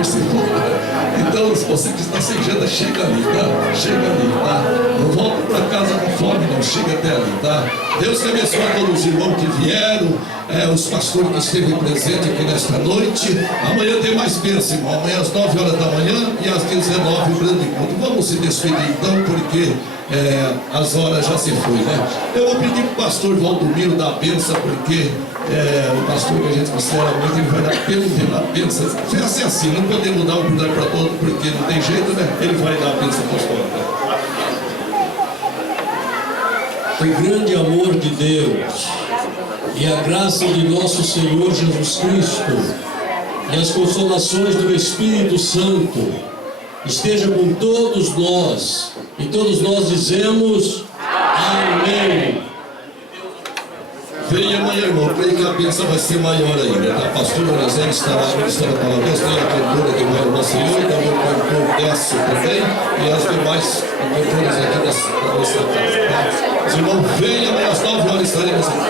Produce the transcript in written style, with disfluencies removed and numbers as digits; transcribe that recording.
percebeu? Então, se você que está sem janta, chega ali, tá? Chega ali, tá? Não volta para casa com fome, não. Chega até ali, tá? Deus te abençoe a todos os irmãos que vieram, os pastores que esteve presente aqui nesta noite. Amanhã tem mais bênção, irmão. Amanhã às 9 horas da manhã e às 19 o grande encontro. Vamos se despedir então, porque as horas já se foi, né? Eu vou pedir para o pastor Valdomiro dar a bênção, porque o pastor que a gente considera muito, ele vai dar pela bênção. Vai ser assim, não podemos dar oportunidade para todos, porque não tem jeito, né? Ele vai dar a bênção apostólica. O grande amor de Deus e a graça de nosso Senhor Jesus Cristo e as consolações do Espírito Santo esteja com todos nós, e todos nós dizemos amém. Venha amanhã, irmão, creio que a bênção vai ser maior ainda, tá? Pastor Lorenzo estará ministrando a palavra. Deus tem a cantora que vai ao nosso Senhor, e também o cantor Décio também, e as demais cantores aqui da nossa casa, tá? Os irmãos, venham amanhã às 9 horas estaremos aqui.